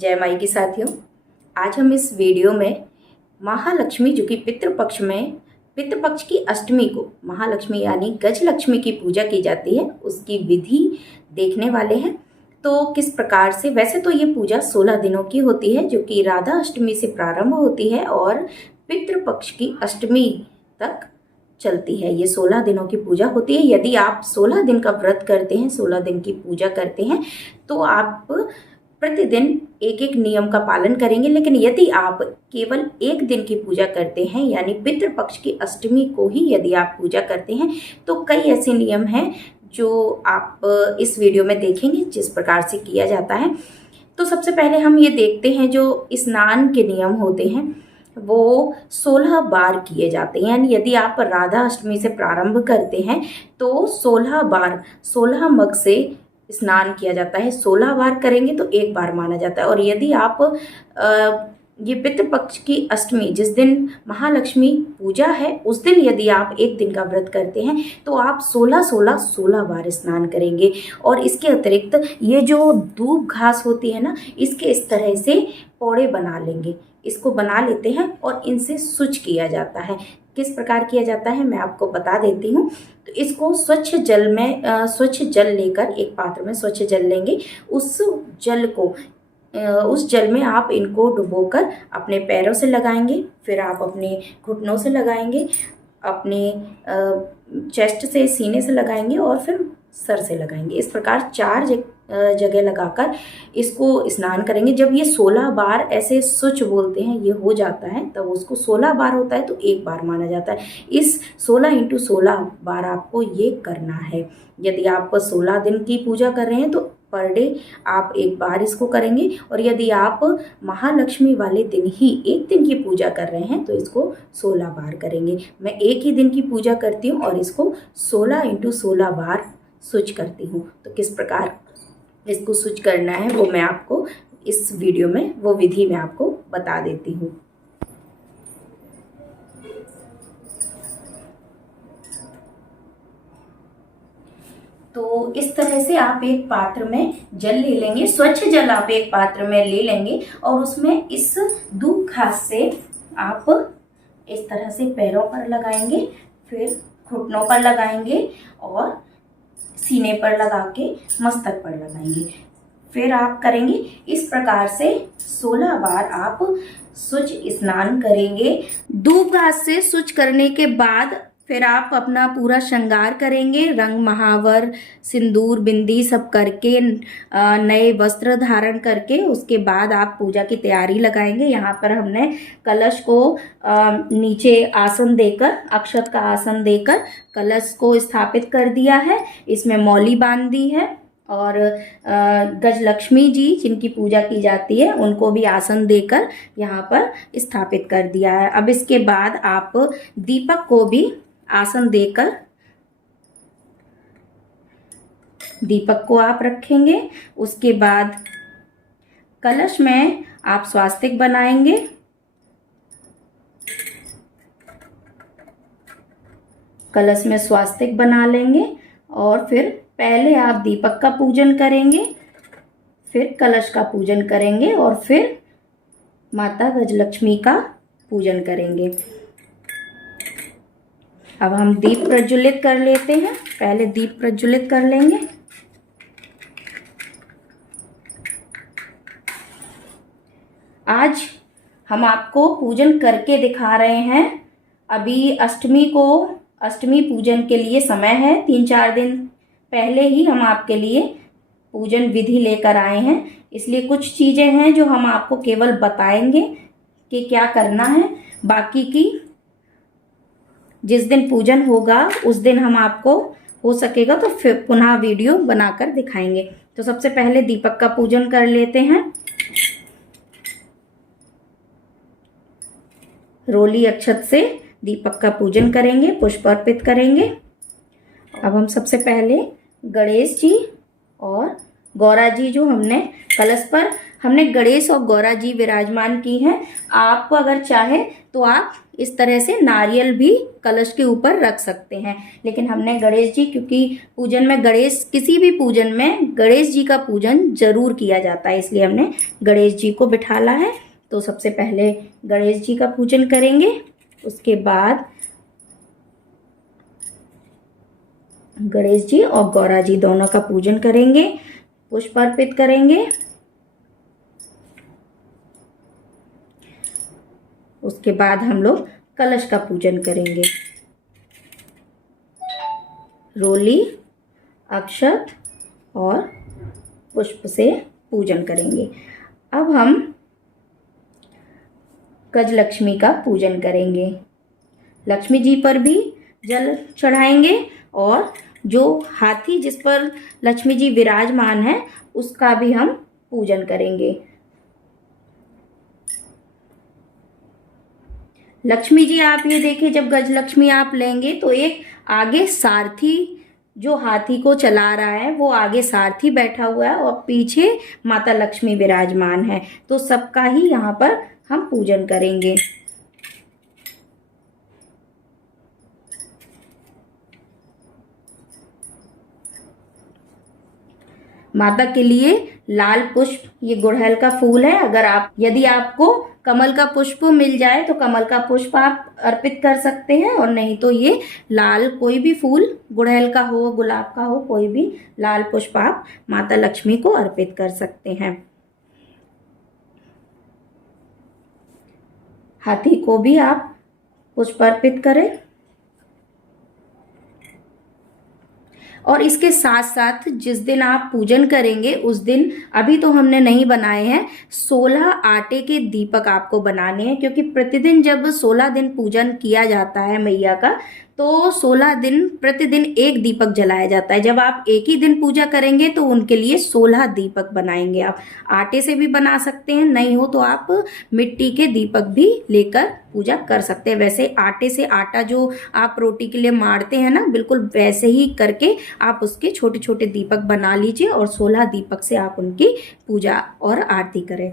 जय माई की साथियों, आज हम इस वीडियो में महालक्ष्मी जो कि पितृपक्ष में पितृपक्ष की अष्टमी को महालक्ष्मी यानी गजलक्ष्मी की पूजा की जाती है उसकी विधि देखने वाले हैं। तो किस प्रकार से, वैसे तो ये पूजा 16 दिनों की होती है जो कि राधा अष्टमी से प्रारंभ होती है और पितृपक्ष की अष्टमी तक चलती है। ये 16 दिनों की पूजा होती है। यदि आप 16 दिन का व्रत करते हैं, 16 दिन की पूजा करते हैं तो आप प्रतिदिन एक एक नियम का पालन करेंगे। लेकिन यदि आप केवल एक दिन की पूजा करते हैं यानी पितृपक्ष की अष्टमी को ही यदि आप पूजा करते हैं तो कई ऐसे नियम हैं जो आप इस वीडियो में देखेंगे जिस प्रकार से किया जाता है। तो सबसे पहले हम ये देखते हैं जो स्नान के नियम होते हैं वो 16 बार किए जाते हैं। यानी यदि आप राधा अष्टमी से प्रारंभ करते हैं तो 16 बार 16 मग से स्नान किया जाता है। 16 बार करेंगे तो एक बार माना जाता है। और यदि आप ये पितृपक्ष की अष्टमी जिस दिन महालक्ष्मी पूजा है उस दिन यदि आप एक दिन का व्रत करते हैं तो आप 16 बार स्नान करेंगे। और इसके अतिरिक्त ये जो दूब घास होती है ना, इसके इस तरह से पौड़े बना लेंगे, इसको बना लेते हैं और इनसे शुचि किया जाता है। किस प्रकार किया जाता है मैं आपको बता देती हूँ। तो इसको स्वच्छ जल लेकर एक पात्र में स्वच्छ जल लेंगे। उस जल में आप इनको डुबोकर अपने पैरों से लगाएंगे, फिर आप अपने घुटनों से लगाएंगे, अपने चेस्ट से सीने से लगाएंगे और फिर सर से लगाएंगे। इस प्रकार 4 जगह लगाकर इसको स्नान करेंगे। जब ये 16 बार ऐसे सुच बोलते हैं ये हो जाता है तब उसको 16 बार होता है तो एक बार माना जाता है। इस 16 × 16 बार आपको ये करना है। यदि आप 16 दिन की पूजा कर रहे हैं तो पर डे आप एक बार इसको करेंगे। और यदि आप महालक्ष्मी वाले दिन ही एक दिन की पूजा कर रहे हैं तो इसको 16 बार करेंगे। मैं एक ही दिन की पूजा करती हूँ और इसको 16 × 16 बार शुचि करती हूँ। तो किस प्रकार इसको शुचि करना है वो मैं आपको इस वीडियो में वो विधि मैं आपको बता देती हूँ। तो इस तरह से आप एक पात्र में जल ले लेंगे, स्वच्छ जल आप एक पात्र में ले लेंगे और उसमें इस दूब घास से आप इस तरह से पैरों पर लगाएंगे, फिर घुटनों पर लगाएंगे और सीने पर लगा के मस्तक पर लगाएंगे। फिर आप करेंगे इस प्रकार से 16 बार आप शुचि स्नान करेंगे। दूब घास से शुचि करने के बाद फिर आप अपना पूरा श्रृंगार करेंगे, रंग महावर सिंदूर बिंदी सब करके, नए वस्त्र धारण करके उसके बाद आप पूजा की तैयारी लगाएंगे। यहाँ पर हमने कलश को नीचे आसन देकर, अक्षत का आसन देकर कलश को स्थापित कर दिया है। इसमें मौली बांध दी है और गजलक्ष्मी जी जिनकी पूजा की जाती है उनको भी आसन देकर यहाँ पर स्थापित कर दिया है। अब इसके बाद आप दीपक को भी आसन देकर दीपक को आप रखेंगे। उसके बाद कलश में आप स्वास्तिक बनाएंगे। कलश में स्वास्तिक बना लेंगे और फिर पहले आप दीपक का पूजन करेंगे, फिर कलश का पूजन करेंगे और फिर माता गजलक्ष्मी का पूजन करेंगे। अब हम दीप प्रज्वलित कर लेते हैं। पहले दीप प्रज्वलित कर लेंगे। आज हम आपको पूजन करके दिखा रहे हैं। अभी अष्टमी पूजन के लिए समय है। 3-4 दिन पहले ही हम आपके लिए पूजन विधि लेकर आए हैं, इसलिए कुछ चीज़ें हैं जो हम आपको केवल बताएंगे कि क्या करना है। बाकी की जिस दिन पूजन होगा उस दिन हम आपको हो सकेगा तो फिर पुनः वीडियो बनाकर दिखाएंगे। तो सबसे पहले दीपक का पूजन कर लेते हैं। रोली अक्षत से दीपक का पूजन करेंगे, पुष्प अर्पित करेंगे। अब हम सबसे पहले गणेश जी और गौरा जी जो हमने कलश पर हमने गणेश और गौरा जी विराजमान की हैं। आपको अगर चाहे तो आप इस तरह से नारियल भी कलश के ऊपर रख सकते हैं, लेकिन हमने गणेश जी, क्योंकि पूजन में गणेश, किसी भी पूजन में गणेश जी का पूजन जरूर किया जाता है, इसलिए हमने गणेश जी को बिठाला है। तो सबसे पहले गणेश जी का पूजन करेंगे, उसके बाद गणेश जी और गौरा जी दोनों का पूजन करेंगे, पुष्प अर्पित करेंगे। उसके बाद हम लोग कलश का पूजन करेंगे। रोली, अक्षत और पुष्प से पूजन करेंगे। अब हम गजलक्ष्मी का पूजन करेंगे। लक्ष्मी जी पर भी जल चढ़ाएंगे और जो हाथी जिस पर लक्ष्मी जी विराजमान है उसका भी हम पूजन करेंगे। लक्ष्मी जी आप ये देखिए, जब गजलक्ष्मी आप लेंगे तो एक आगे सारथी जो हाथी को चला रहा है वो आगे सारथी बैठा हुआ है और पीछे माता लक्ष्मी विराजमान है। तो सबका ही यहाँ पर हम पूजन करेंगे। माता के लिए लाल पुष्प, ये गुड़हल का फूल है। यदि आपको कमल का पुष्प मिल जाए तो कमल का पुष्प आप अर्पित कर सकते हैं, और नहीं तो ये लाल कोई भी फूल, गुड़हल का हो, गुलाब का हो, कोई भी लाल पुष्प आप माता लक्ष्मी को अर्पित कर सकते हैं। हाथी को भी आप पुष्प अर्पित करें। और इसके साथ साथ जिस दिन आप पूजन करेंगे उस दिन, अभी तो हमने नहीं बनाए हैं, 16 आटे के दीपक आपको बनाने हैं, क्योंकि प्रतिदिन जब 16 दिन पूजन किया जाता है मैया का तो 16 दिन प्रतिदिन एक दीपक जलाया जाता है। जब आप एक ही दिन पूजा करेंगे तो उनके लिए 16 दीपक बनाएंगे। आप आटे से भी बना सकते हैं, नहीं हो तो आप मिट्टी के दीपक भी लेकर पूजा कर सकते हैं। वैसे आटे से आटा जो आप रोटी के लिए मारते हैं ना, बिल्कुल वैसे ही करके आप उसके छोटे छोटे दीपक बना लीजिए और 16 दीपक से आप उनकी पूजा और आरती करें।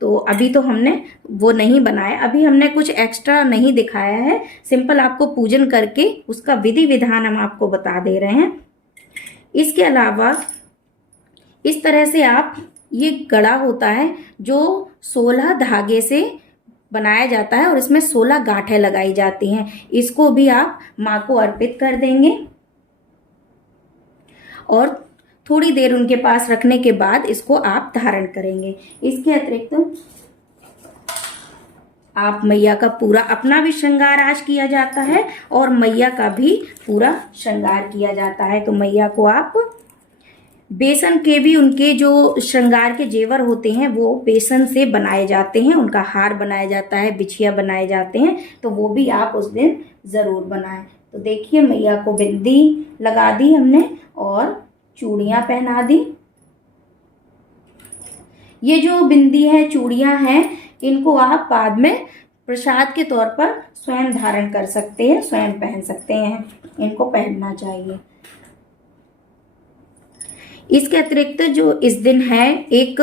तो अभी तो हमने वो नहीं बनाया, अभी हमने कुछ एक्स्ट्रा नहीं दिखाया है, सिंपल आपको पूजन करके उसका विधि विधान हम आपको बता दे रहे हैं। इसके अलावा इस तरह से आप, ये गड़ा होता है जो 16 धागे से बनाया जाता है और इसमें 16 गांठें लगाई जाती हैं, इसको भी आप माँ को अर्पित कर देंगे और थोड़ी देर उनके पास रखने के बाद इसको आप धारण करेंगे। इसके अतिरिक्त आप मैया का पूरा अपना भी श्रृंगार आज किया जाता है और मैया का भी पूरा श्रृंगार किया जाता है। तो मैया को आप बेसन के भी, उनके जो श्रृंगार के जेवर होते हैं वो बेसन से बनाए जाते हैं, उनका हार बनाया जाता है, बिछिया बनाए जाते हैं, तो वो भी आप उस दिन ज़रूर बनाएं। तो देखिए मैया को बिंदी लगा दी हमने और चूड़ियाँ पहना दी। ये जो बिंदी है, चूड़ियाँ हैं, इनको आप बाद में प्रसाद के तौर पर स्वयं धारण कर सकते हैं, स्वयं पहन सकते हैं, इनको पहनना चाहिए। इसके अतिरिक्त जो इस दिन है, एक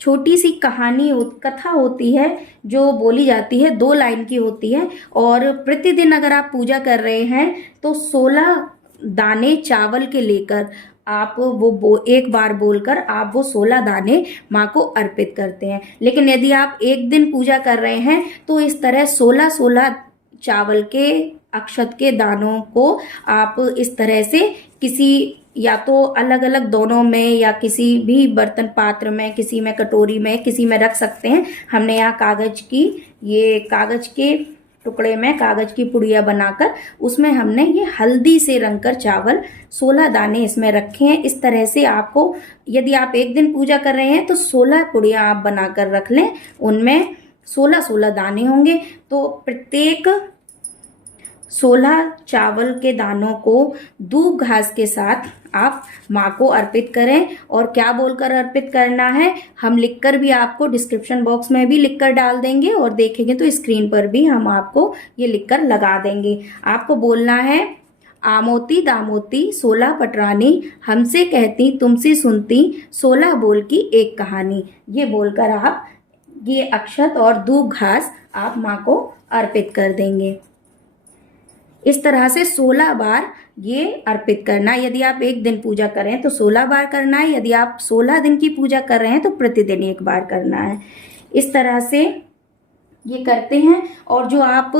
छोटी सी कथा होती है जो बोली जाती है, 2 लाइन की होती है, और प्रतिदिन अगर आप पूजा कर रहे हैं तो 16 दाने चावल के लेकर आप एक बार बोलकर आप वो 16 दाने माँ को अर्पित करते हैं। लेकिन यदि आप एक दिन पूजा कर रहे हैं तो इस तरह 16 चावल के अक्षत के दानों को आप इस तरह से किसी, या तो अलग अलग दोनों में या किसी भी बर्तन पात्र में, किसी में कटोरी में, किसी में रख सकते हैं। हमने यहाँ कागज के टुकड़े में कागज की पुड़िया बनाकर उसमें हमने ये हल्दी से रंगकर चावल 16 दाने इसमें रखे हैं। इस तरह से आपको, यदि आप एक दिन पूजा कर रहे हैं तो 16 पुड़िया आप बनाकर रख लें, उनमें 16 दाने होंगे। तो प्रत्येक 16 चावल के दानों को दूब घास के साथ आप माँ को अर्पित करें। और क्या बोलकर अर्पित करना है हम लिखकर भी आपको डिस्क्रिप्शन बॉक्स में भी लिखकर डाल देंगे, और देखेंगे तो स्क्रीन पर भी हम आपको ये लिखकर लगा देंगे। आपको बोलना है, आमोती दामोती 16 पटरानी, हमसे कहती तुमसे सुनती 16 बोल की एक कहानी। ये बोलकर आप ये अक्षत और दूब घास आप माँ को अर्पित कर देंगे। इस तरह से 16 बार ये अर्पित करना। यदि आप एक दिन पूजा करें तो 16 बार करना है, यदि आप 16 दिन की पूजा कर रहे हैं तो प्रतिदिन एक बार करना है। इस तरह से ये करते हैं। और जो आप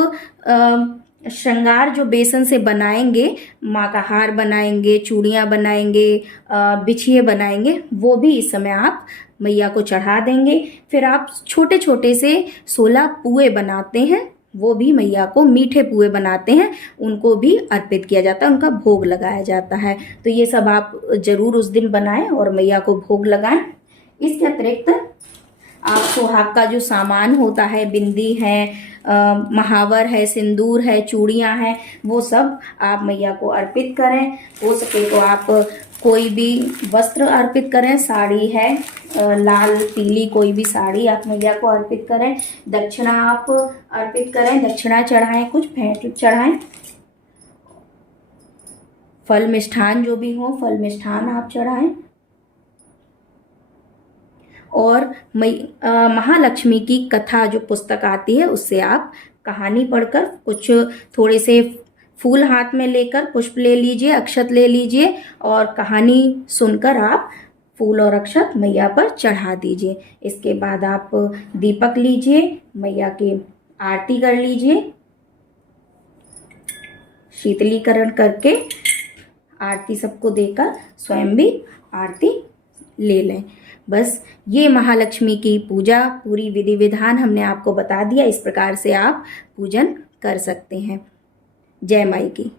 श्रृंगार जो बेसन से बनाएंगे, माँ का हार बनाएंगे, चूड़ियाँ बनाएंगे, बिछिए बनाएंगे, वो भी इस समय आप मैया को चढ़ा देंगे। फिर आप छोटे छोटे से 16 पुए बनाते हैं, वो भी मैया को मीठे पुए बनाते हैं, उनको भी अर्पित किया जाता है, उनका भोग लगाया जाता है। तो ये सब आप ज़रूर उस दिन बनाएं और मैया को भोग लगाएं। इसके अतिरिक्त आप सुहाग का जो सामान होता है, बिंदी है, महावर है, सिंदूर है, चूड़ियाँ हैं, वो सब आप मैया को अर्पित करें। हो सके तो आप कोई भी वस्त्र अर्पित करें, साड़ी है, लाल पीली कोई भी साड़ी आप मैया को अर्पित करें। दक्षिणा आप अर्पित करें, दक्षिणा चढ़ाएं, कुछ भेंट चढ़ाएं। फल मिष्ठान जो भी हो, फल मिष्ठान आप चढ़ाएं। और महालक्ष्मी की कथा जो पुस्तक आती है, उससे आप कहानी पढ़कर कुछ थोड़े से फूल हाथ में लेकर पुष्प ले लीजिए, अक्षत ले लीजिए और कहानी सुनकर आप फूल और अक्षत मैया पर चढ़ा दीजिए। इसके बाद आप दीपक लीजिए, मैया की आरती कर लीजिए। शीतलीकरण करके आरती सबको देकर स्वयं भी आरती ले लें। बस ये महालक्ष्मी की पूजा पूरी विधि विधान हमने आपको बता दिया। इस प्रकार से आप पूजन कर सकते हैं। जय माई की।